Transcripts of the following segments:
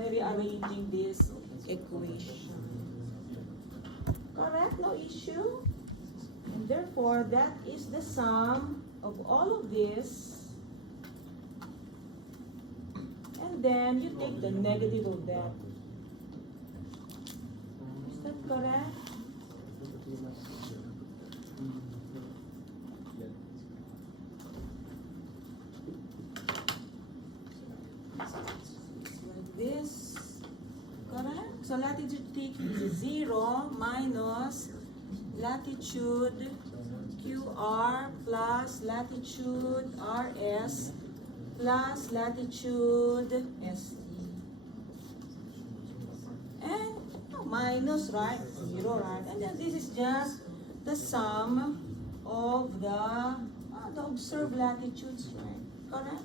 by rearranging this equation. Correct? No issue? And therefore, that is the sum of all of this. And then you take the negative of that. Is that correct? Like this. Correct? So latitude TQ is 0 minus latitude QR plus latitude RS plus latitude ST. And minus, right? 0, right? And then this is just the sum of the observed latitudes, right? Correct?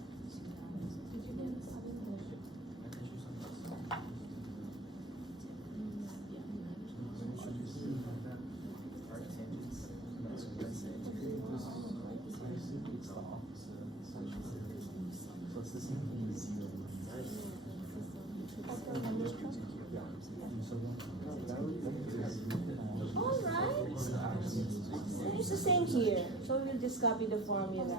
All right. It's the same here. So we'll just copy the formula.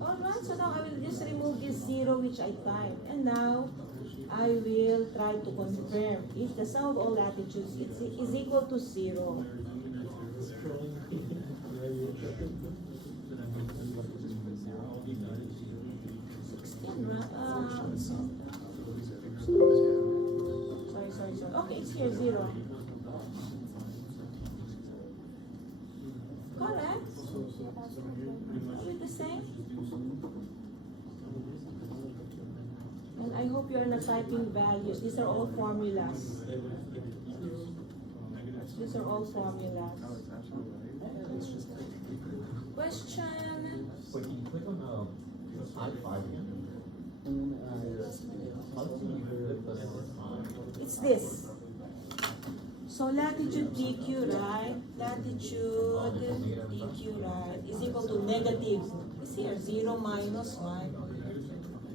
All right. So now I will just remove this 0 which I typed. And now I will try to confirm if the sum of all latitudes is equal to 0. Sorry. Okay, it's here 0. Correct? Are we the same? And I hope you are not typing values. These are all formulas. These are all formulas. Question? Wait, can you click on I5 again? It's this. So latitude PQ, right? Latitude PQ, right? Is equal to negative. It's here, 0 minus 1.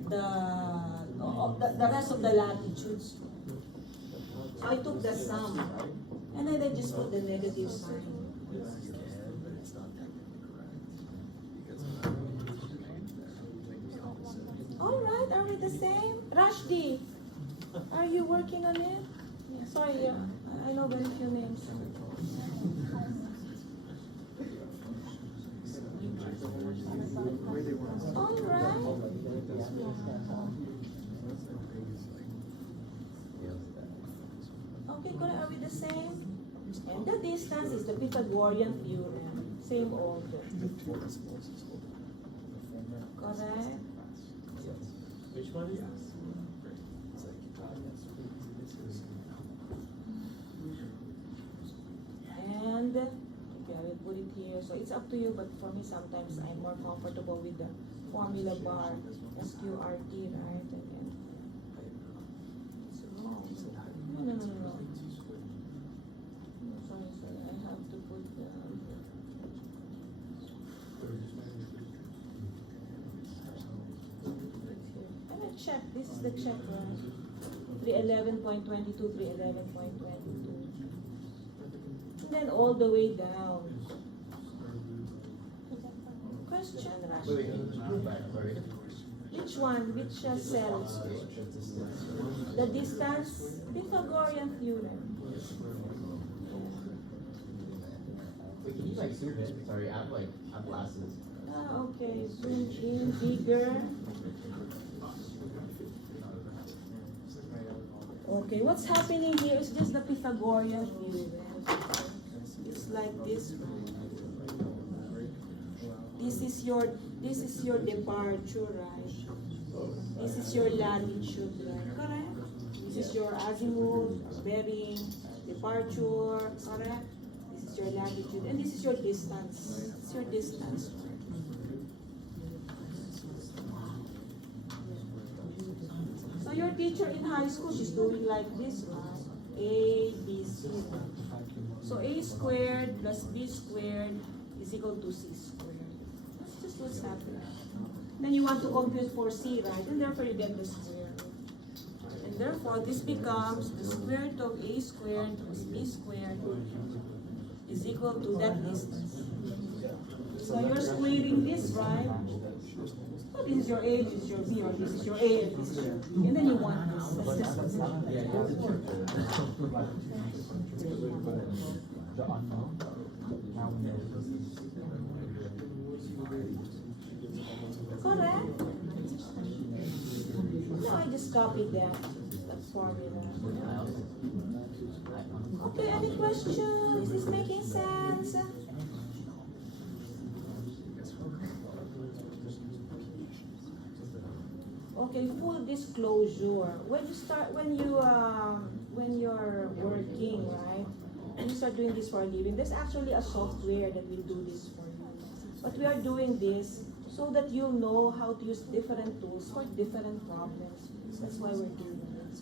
The rest of the latitudes. So I took the sum. And then I just put the negative sign. All right, are we the same? Rashdi, are you working on it? Yeah, sorry, I know very few names. All right. Okay, good. Are we the same? And the distance is the Pythagorean theorem. Same order. Correct? Which one is this? And okay, I will put it here. So it's up to you, but for me sometimes I'm more comfortable with the formula bar, SQRT, right? And then it's wrong. No. No, sorry. I have to put the. And I check. This is the check, right? 311.22, 311.22. And then all the way down. Question, Rashid. Which one? Which cell? The distance? Pythagorean theorem. Wait, can you like zoom in? Sorry, I have glasses. Okay. Zoom in bigger. Okay, what's happening here is just the Pythagorean theorem. It's like this. This is your departure, right? This is your latitude, right? Correct? This is your azimuth, bearing, departure, correct? This is your latitude, and this is your distance. This is your distance. So your teacher in high school, she's doing like this, right? A, B, C. squared plus b squared is equal to c squared. That's just what's happening. Then you want to compute for c, right? And therefore you get the square root. And therefore this becomes the square root of a squared plus b squared is equal to that distance. So you're squaring this, right? So this is your a, this is your b, or this is your a, and this is your b. And then you want this. That's just what's happening. The unknown. Now we know. Correct? No, I just copied that formula. Okay, any questions? Is this making sense? Okay, full disclosure. When you're working, right? When you start doing this for a living, there's actually a software that will do this for you. But we are doing this so that you'll know how to use different tools for different problems. That's why we're doing this.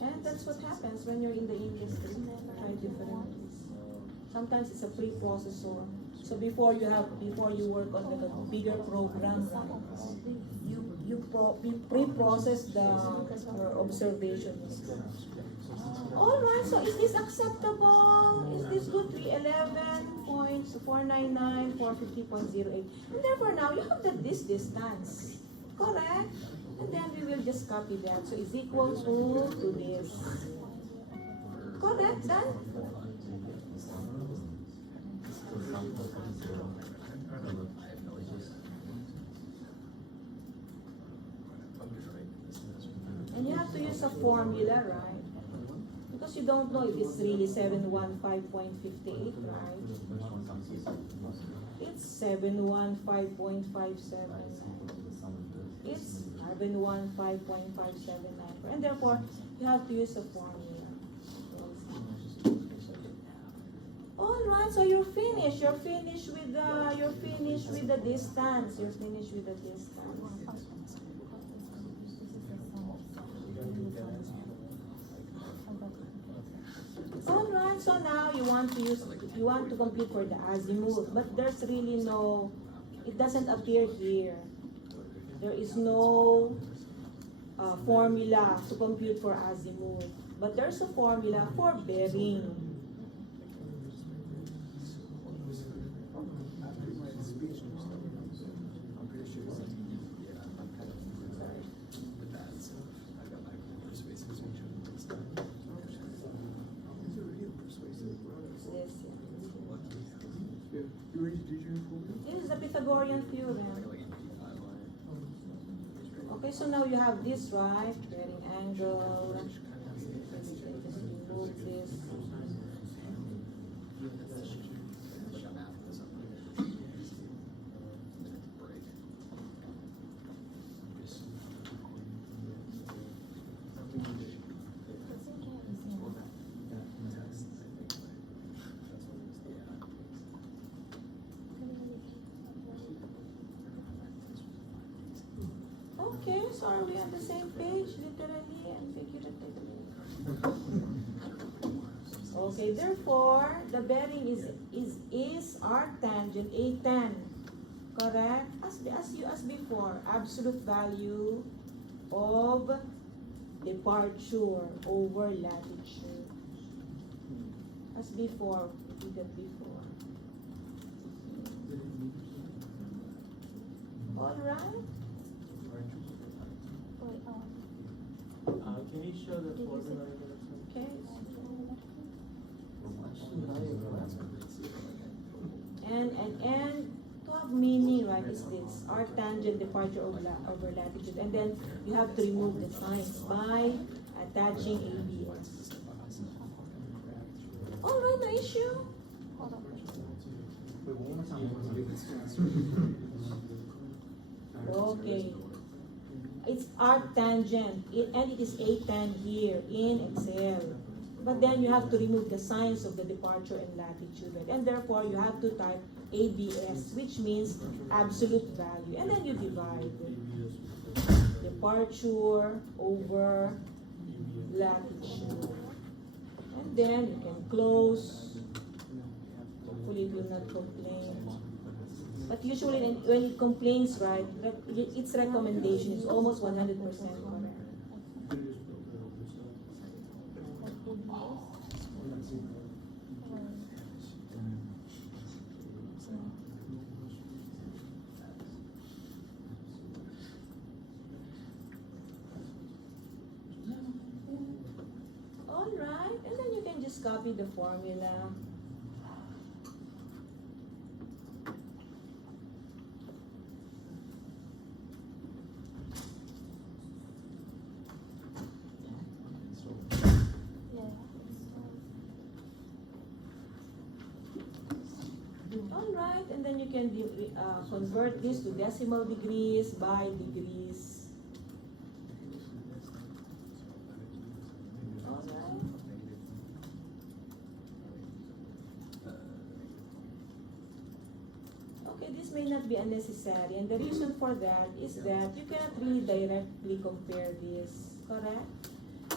And that's what happens when you're in the industry. Try different tools. Sometimes it's a preprocessor. So before you work on like a bigger program, you pre-process the observations. All right. So is this acceptable? Is this good? 311.499, 450.08. And therefore now you have this distance, correct? And then we will just copy that. So it's equal to this. Correct? Done? And you have to use a formula, right? Because you don't know if it's really 715.58, right? It's 715.57. It's 715.579. And therefore, you have to use a formula. All right, so you're finished. You're finished with the distance. You're finished with the distance. All right, so now you want to compute for the azimuth, but there's really no, it doesn't appear here. There is no formula to compute for azimuth, but there's a formula for bearing. This is the Pythagorean theorem. Okay, so now you have this, right? Bearing angle. Just remove this. Okay, so are we on the same page, literally and figuratively? Okay, therefore, the bearing is arctangent A10, correct? As before, absolute value of departure over latitude. As before, we did that before. All right. Can you show the formula again? Okay. And to have meaning, right, is this arctangent departure over latitude, and then you have to remove the signs by attaching ABS. All right, no issue. Okay. It's arctangent, and it is A10 here in Excel. But then you have to remove the signs of the departure and latitude, right? And therefore you have to type ABS, which means absolute value. And then you divide departure over latitude. And then you can close. Hopefully it will not complain. But usually when it complains, right, its recommendation is almost 100% correct. Alright, and then you can just copy the formula. Alright, and then you can convert this to decimal degrees by degrees. Alright. Okay, this may not be unnecessary, and the reason for that is that you cannot really directly compare this, correct?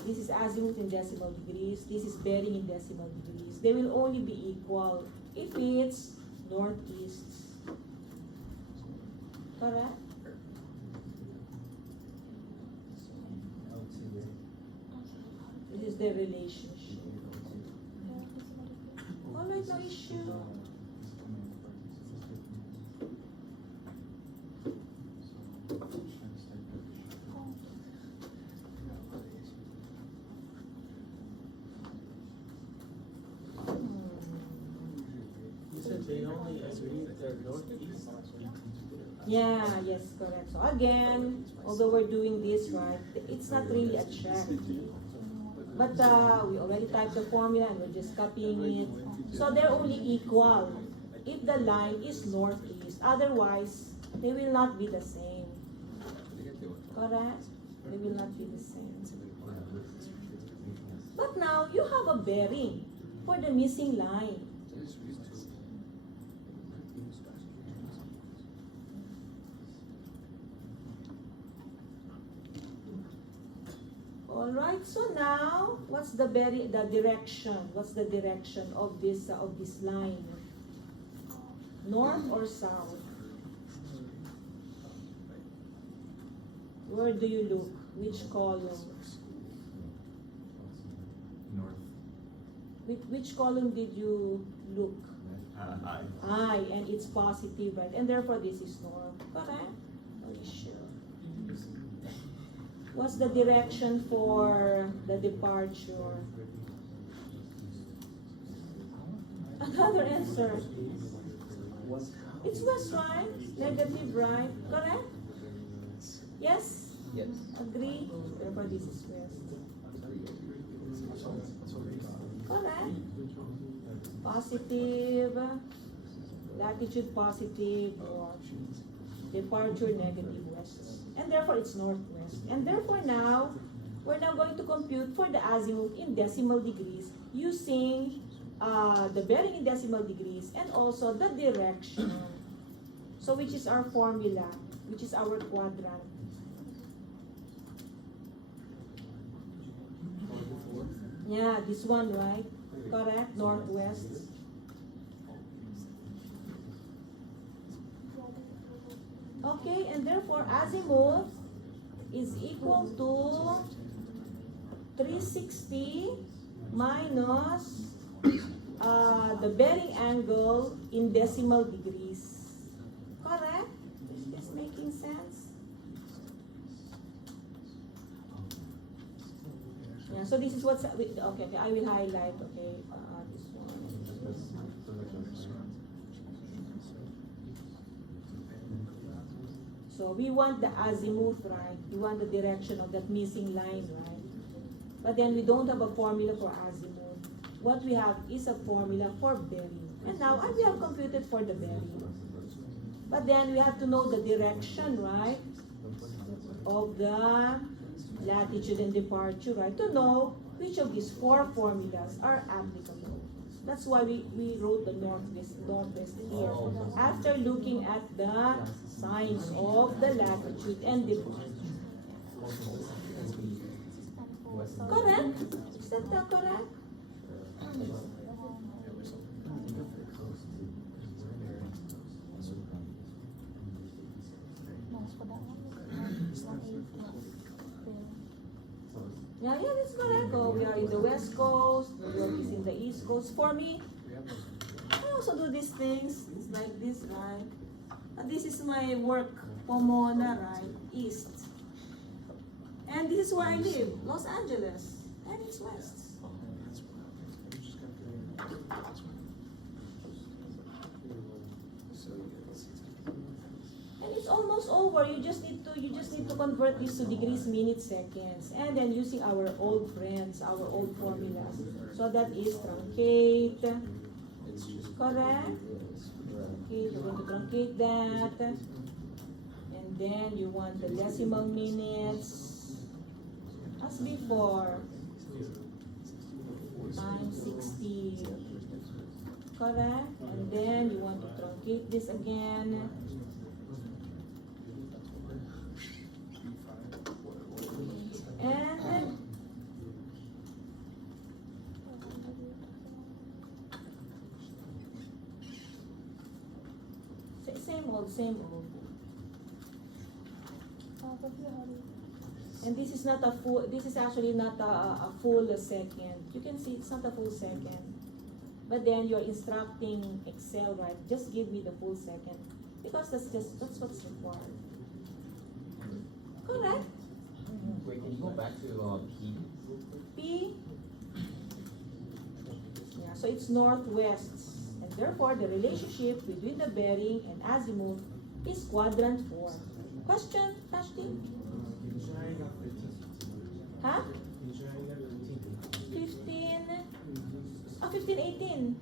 This is azimuth in decimal degrees, this is bearing in decimal degrees. They will only be equal if it's northeast. Correct? This is the relationship. Alright, no issue. You said they only agree if they're northeast? Yeah, yes, correct. So again, although we're doing this, right, it's not really a check. But we already typed the formula and we're just copying it. So they're only equal if the line is northeast. Otherwise, they will not be the same. Correct? They will not be the same. But now, you have a bearing for the missing line. Alright, so now, what's the direction? What's the direction of this line? North or south? Where do you look? Which column? North. Which column did you look? I, and it's positive, right? And therefore this is north. Correct? Are you sure? What's the direction for the departure? Another answer. It's west, right? Negative, right? Correct? Yes? Yes. Agree? Therefore this is west. Correct? Positive, latitude positive, or departure negative west. And therefore it's northwest. And therefore now, we're now going to compute for the azimuth in decimal degrees using the bearing in decimal degrees and also the direction. So which is our formula, which is our quadrant. Yeah, this one, right? Correct, northwest. Okay, and therefore azimuth is equal to 360 minus the bearing angle in decimal degrees. Correct? Is this making sense? Yeah, so this is what's, okay, I will highlight, okay, this one. So we want the azimuth, right? We want the direction of that missing line, right? But then we don't have a formula for azimuth. What we have is a formula for bearing. And now we have computed for the bearing. But then we have to know the direction, right? Of the latitude and departure, right? To know which of these four formulas are applicable. That's why we wrote the northwest here. After looking at the signs of the latitude and departure. Correct? that correct? Yeah, that's correct. Oh, we are in the West Coast, New York is in the East Coast. For me, I also do these things. It's like this, right? And this is my work, Pomona, right? East. And this is where I live, Los Angeles. And it's West. And it's almost over. You just need to convert this to degrees, minutes, seconds. And then using our old friends, our old formulas. So that is truncate. Correct? Okay, you're going to truncate that. And then you want the decimal minutes. As before. Times 60. Correct? And then you want to truncate this again. And same old. And this is not a full, this is actually not a full second. You can see it's not a full second. But then you're instructing Excel, right? Just give me the full second. Because that's what's required. Correct? Wait, can you go back to P? P. Yeah, so it's northwest. And therefore, the relationship between the bearing and azimuth is quadrant 4. Question, Vashti? Huh? 15. 15, 18.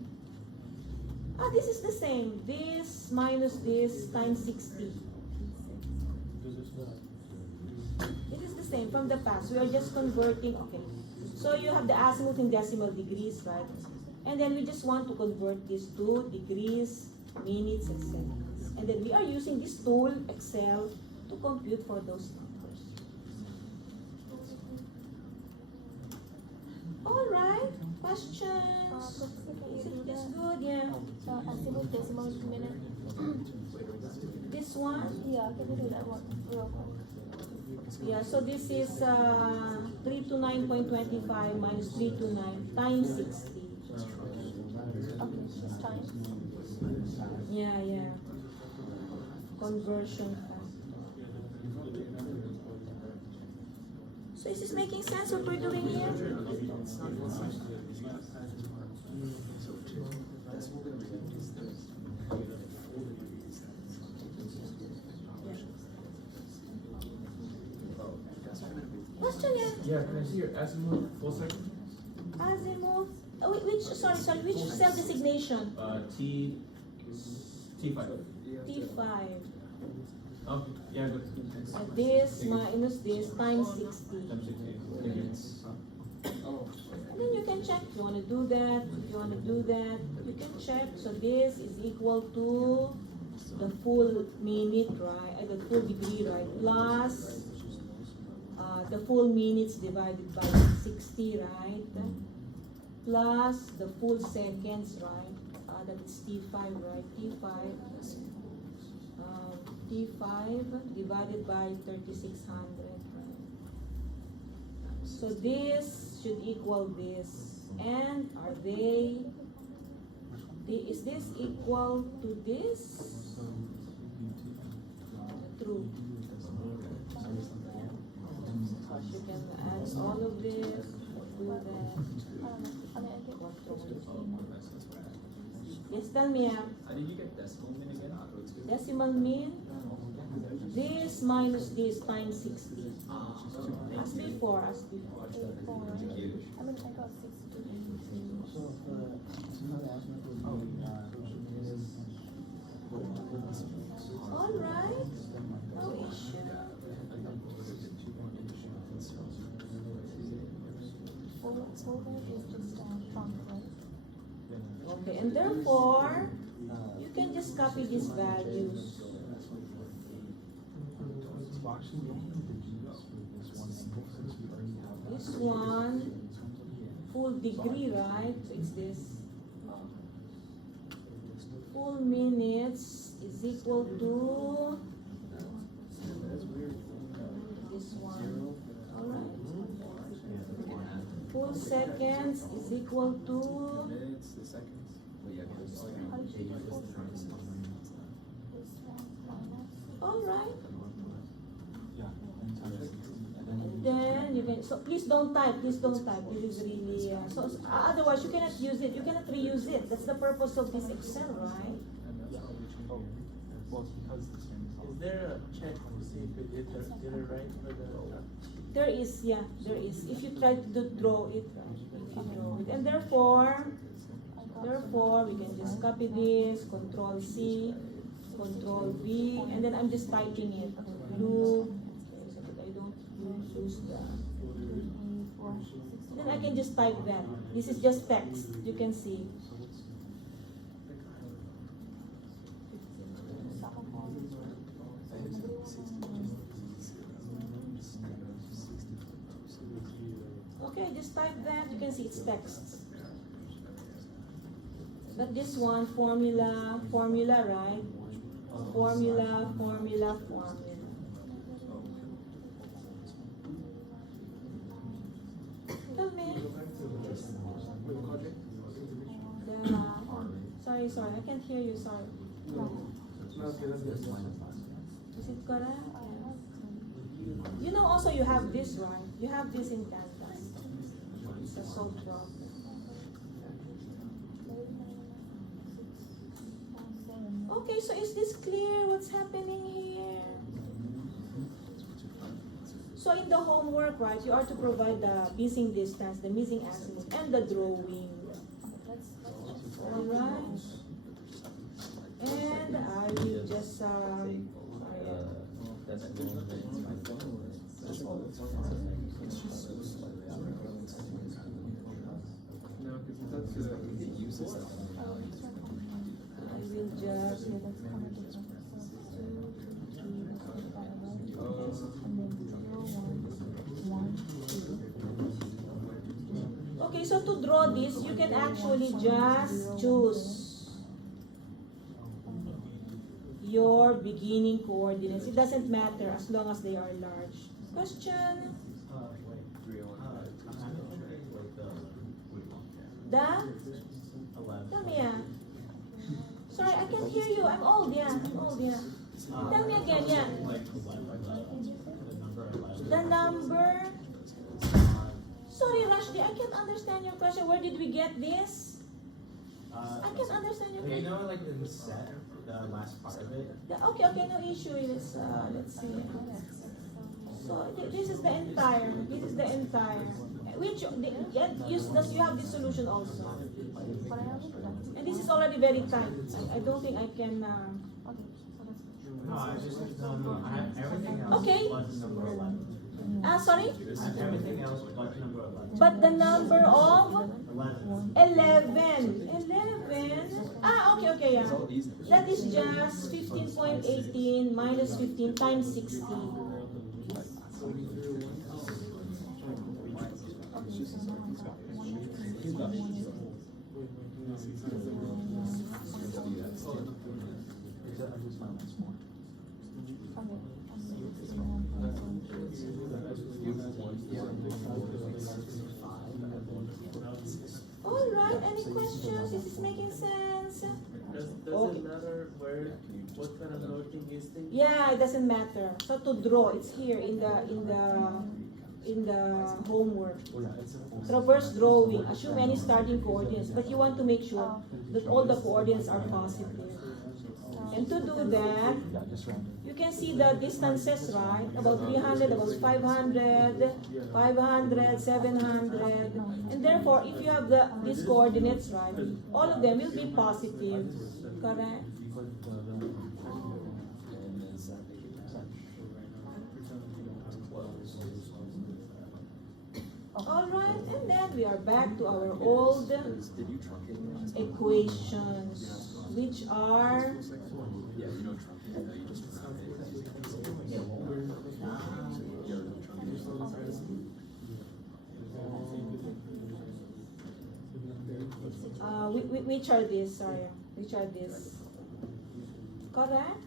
This is the same. This minus this times 60. It is the same from the past. We are just converting. Okay. So you have the azimuth in decimal degrees, right? And then we just want to convert this to degrees, minutes, and seconds. And then we are using this tool, Excel, to compute for those numbers. All right. Questions? Is it just good? Yeah. Azimuth decimal minute. This one? Yeah, can you do that one real quick? Yeah, so this is 329.25 minus 329 times 60. Okay, just times. Yeah. Conversion. So is this making sense what we're doing here? Question, yeah. Yeah, can I see your azimuth full second? Azimuth. Oh, which cell designation? T5. T5. Oh, yeah, good. This minus this times 60. Times 60. And then you can check if you want to do that. If you want to do that, you can check. So this is equal to the full minute, right? The full degree, right? Plus the full minutes divided by 60, right? Plus the full seconds, right? That is T5, right? T5 divided by 3600, right? So this should equal this. And are they, is this equal to this? True. You can add all of this, do that. I mean, I get what Yes, tell me, How did you get decimal min again? decimal mean, this minus this times 60. As before. I mean, I got 60. All right, no issue. Solar is just conflict. Okay, and therefore, you can just copy these values. This one, degree, right? So it's this. Full minutes is equal to this one. Alright. Full seconds is equal to Minutes, the seconds. alright. Then you can, so please don't type, this is really, otherwise you cannot use it, you cannot reuse it. That's the purpose of this Excel, right? Well, it's because the same. Is there a check to see if it did it right for the? There is, yeah, there is. If you try to draw it, right? If you draw it. And therefore, we can just copy this, Control C, Control V, and then I'm just typing it. Blue, so that I don't lose the. Then I can just type that. This is just text, you can see. Okay, just type that, you can see it's text. But this one, formula, right? Formula. Tell me. Sorry, I can't hear you, sorry. Is it correct? You know also you have this, right? You have this in Canvas. It's a salt drop. Okay, so is this clear what's happening here? So in the homework, right, you are to provide the missing distance, the missing azimuth, and the drawing. Alright? And I will just, No, because that's uses that. I will just, okay, so to draw this, you can actually just choose your beginning coordinates. It doesn't matter as long as they are large. Question? Tell me, yeah. Sorry, I can't hear you. I'm old, yeah. Tell me again, yeah. The number. Sorry, Rashdi, I can't understand your question. Where did we get this? I can't understand your Okay, you question. know, like the set, the last part of it. Okay, no issue. Let's see. So this is the entire. Which you have this solution also. And this is already very tight. I don't think I can. No, I just I have everything else. Okay. But number 11. Sorry. I have everything else but number 11. But the number of 11. 11. Okay, yeah. That is just 15.18 minus 15 times 60. All right. Any questions? This is making sense. Does Okay. it matter what kind of noting is the? Yeah, it doesn't matter. So to draw, it's here in the homework. Traverse drawing. Assume any starting coordinates, but you want to make sure that all the coordinates are positive. And to do that, you can see the distances, right? About 300, about 500, 500, 700. And therefore, if you have these coordinates, right, all of them will be positive. Correct? Alright, and then we are back to our old equations, which are which are these? Sorry, which are these? Correct?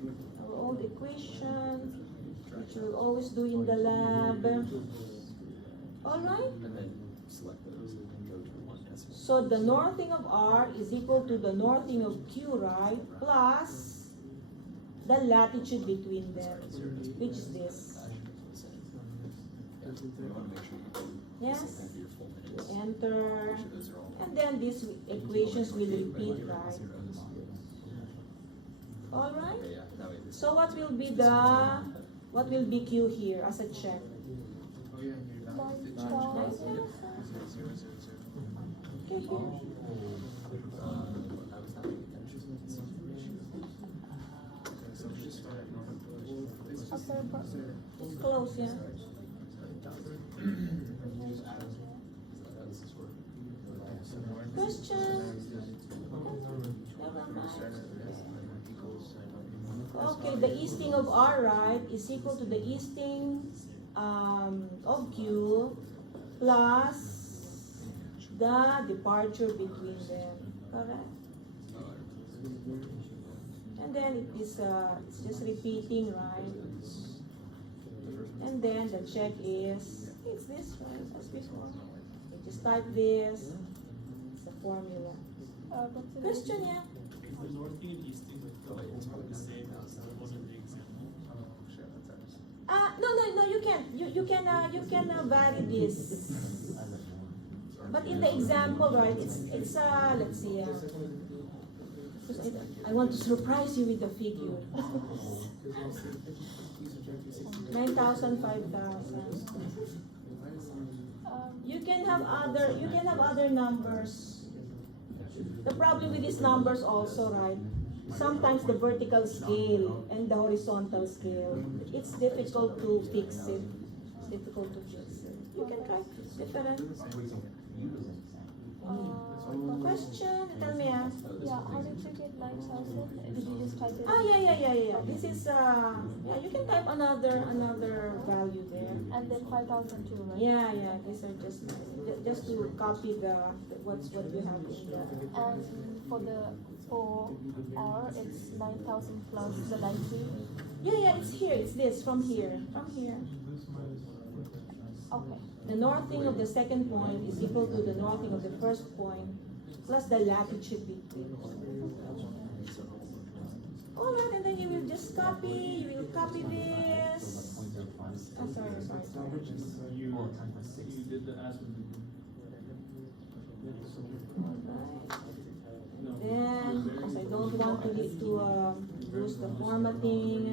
Our old equation, which we'll always do in the lab. All right. And then select those and then go to the one decimal. So the northing of R is equal to the northing of Q, right? Plus the latitude between them, which is this. You want to make sure you do Yes. the same thing for your full minutes. Enter. Make sure those are all. And then these equations will repeat, right? All right. Okay, yeah, that way this. So what will be Q here as a check? Oh yeah, you're done. Nine It thousand. changes. 0, 0, 0, 0. Okay, here. I was not paying attention. So just start. It's I'm sorry, but It's close, yeah. Question? Never mind. Okay, the easting of R, right, is equal to the easting of Q plus the departure between them, correct? And then it is it's just repeating, right? And then the check is it's this, right, as before. You just type this. It's the formula. what's the Question, yeah. The northing and easting are the same as the one in the example. Shit, that's ours. No, you can't. You can vary this. But in the example, right, it's let's see, I want to surprise you with the figure. 9,000, 5,000. You can have other numbers. The problem with these numbers also, right? Sometimes the vertical scale and the horizontal scale, it's difficult to fix it. It's difficult to fix it. You can try different. Question? Tell me, yeah. Yeah, how did you get 9,000? Did you just type it? Yeah. This is yeah. You can type another value there. And then 5,000 too, right? Yeah. These are just to copy what you have in the. And for R, it's 9,000 plus the 90. Yeah. It's here. It's this from here. Okay. The northing of the second point is equal to the northing of the first point plus the latitude between. Alright, and then you will just copy. You will copy this. Oh, sorry. You did the as with Then, because I don't want to need to use the formatting.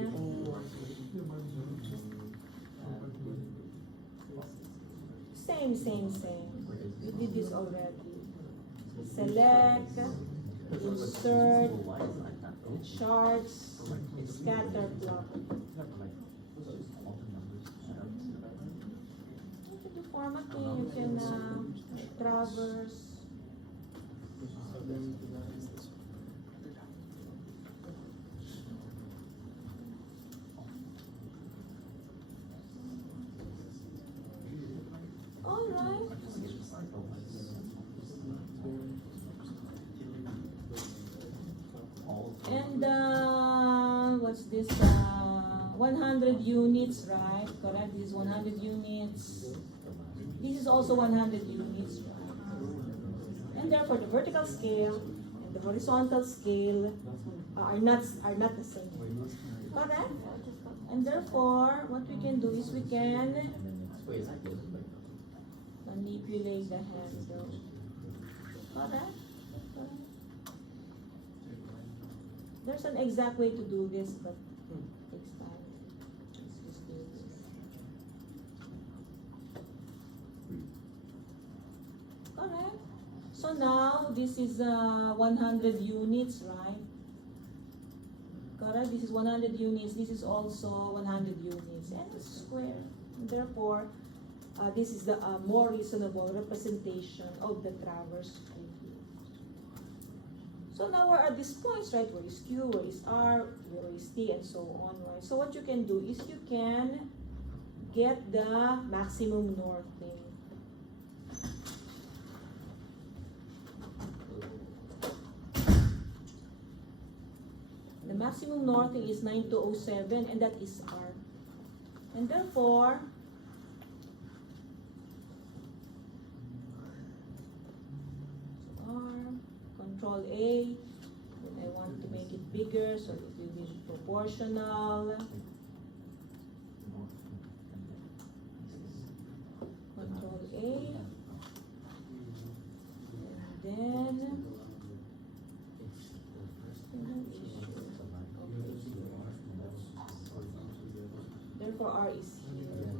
Same. We did this already. Select, insert, charts, scatter plot. You can do formatting, you can traverse. Alright. And what's this? 100 units, right? Correct? This is 100 units. This is also 100 units, right? And therefore, the vertical scale and the horizontal scale are not the same. Correct? And therefore, what we can do is we can manipulate the handle. Correct? There's an exact way to do this, but it takes time. Let's just do this. Correct? So now, this is 100 units, right? Correct? This is 100 units. This is also 100 units. And it's square. And therefore, this is the more reasonable representation of the traverse idea. So now where are these points, right? Where is Q, where is R, where is T, and so on, right? So what you can do is you can get the maximum northing. maximum northing is 9207, and that is R. And therefore, R, control A, then I want to make it bigger so it will be proportional. Control A, and then therefore R is here.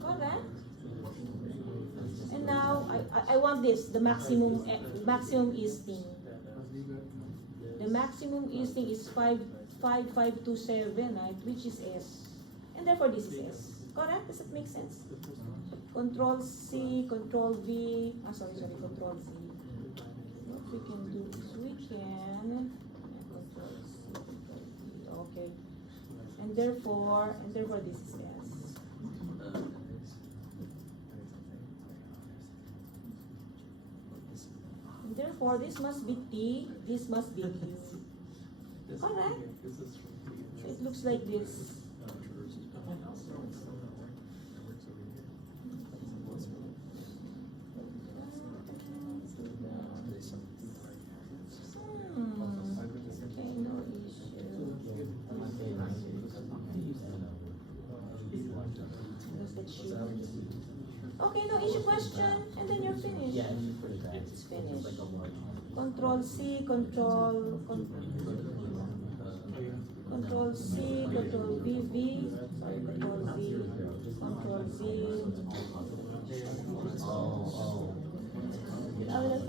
Correct? And now I want this, the maximum easting. The maximum easting is 55527, right? Which is S. And therefore this is S. Correct? Does it make sense? Control C, Control V, sorry, Control Z. What we can do is we can Control C, Control V, okay. And therefore this is S. And therefore this must be T, this must be Q. Correct? So it looks like this. Okay, no issue. There's the sheet. Okay, no issue question, and then you're finished. Yeah, and you put it back. It's finished. Control C, Control C, Control V, sorry, Control V, Control V. Oh. All right.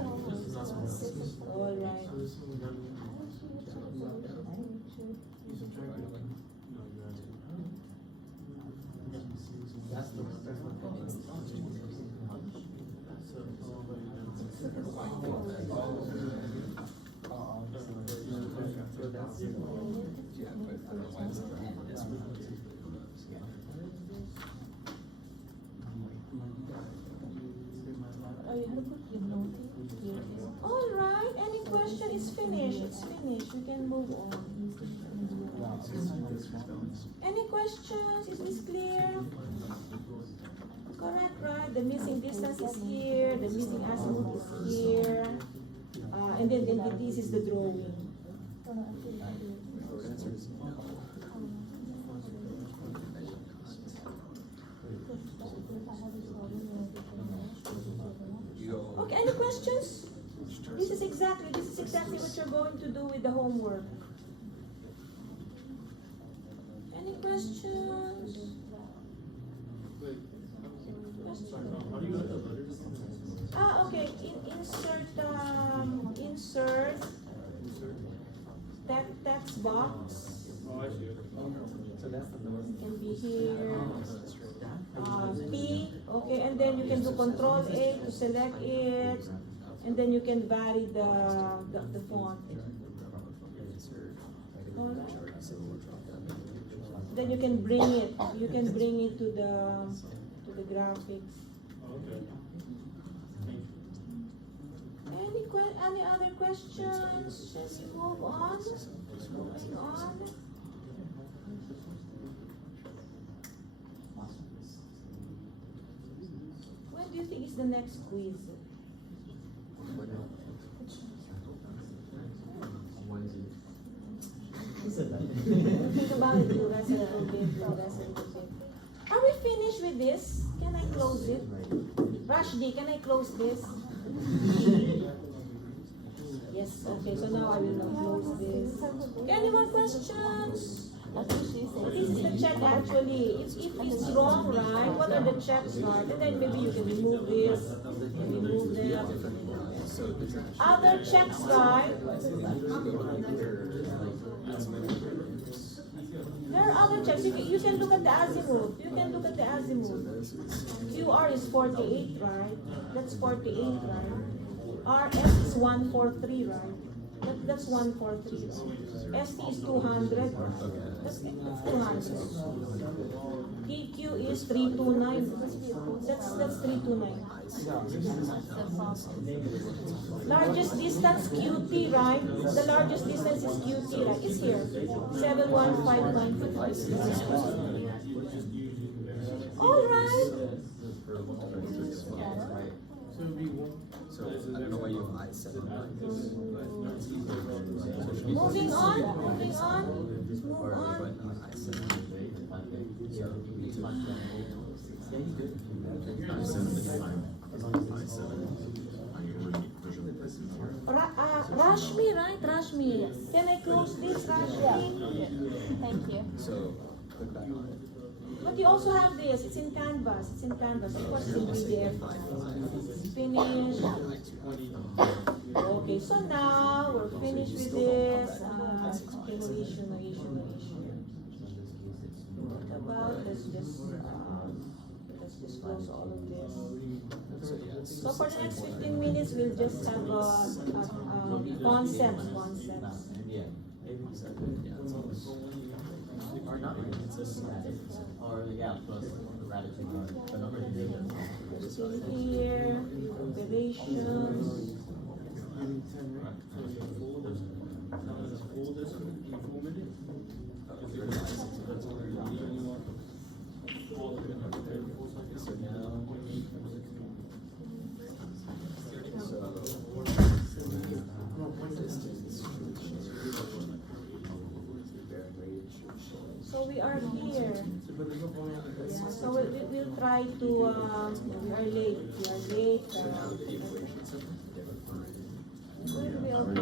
All right. Any question? It's finished. It's finished. We can move on. Any questions? Is this clear? Correct, right? The missing distance is here. The missing azimuth is here. And then this is the drawing. Okay, any questions? This is exactly what you're going to do with the homework. Any questions? Okay. Insert text box. Can be here. P. Okay, and then you can do Control A to select it, and then you can vary the font. Alright. Then you can bring it. You can bring it to the graphics. Any other questions? Shall we move on? Moving on. When do you think is the next quiz? Think about it, do rest a little bit. Are we finished with this? Can I close it? Rashdi, can I close this? Yes, okay, so now I will not close this. Any more questions? This is the check actually. If it's wrong, right, what are the checks, right? And then maybe you can remove this, remove that. Other checks, right? There are other checks. You can look at the azimuth. You can look at the azimuth. QR is 48, right? That's 48, right? RS is 143, right? That's 143. ST is 200. That's 200. DQ Q is 329. That's 329. Largest distance QT, right? The largest distance is QT, right? It's here. 7159. All right. So it'd be one. So I don't know why you have I7. Moving on. Moving on. Move Or on. but on I7. Rashmi, right? Rashmi. Can I close this, Rashmi? Thank you. So click back on it. But you also have this. It's in Canvas. It's in Canvas. Of course, it's in PDF. Finish. Okay, so now we're finished with this. Okay, no issue, no issue, no issue. What about, let's just close all of this. So yeah, it's So for the next 15 minutes, we'll just have concepts. Yeah. Or yeah, plus the gratitude card. The number is In here, operations. You need 10, right? so now. So we are here. Yeah, so we'll try to, we are late. We are late. We are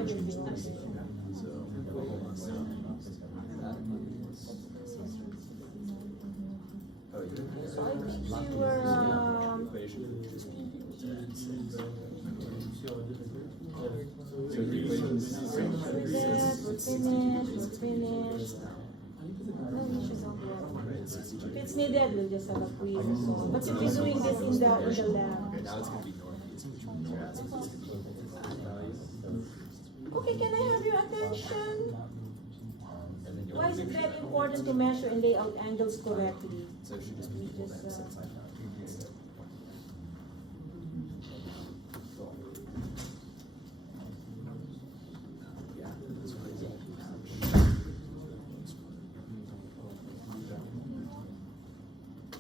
So I think we were, we're finished. No issues on that. If it's needed, we'll just have a quiz or so. But you'll be doing this in the lab. Now it's gonna be northeast. Okay, can I have your attention? Why is it very important to measure and lay out angles correctly? So it should just be equal to 6 like that.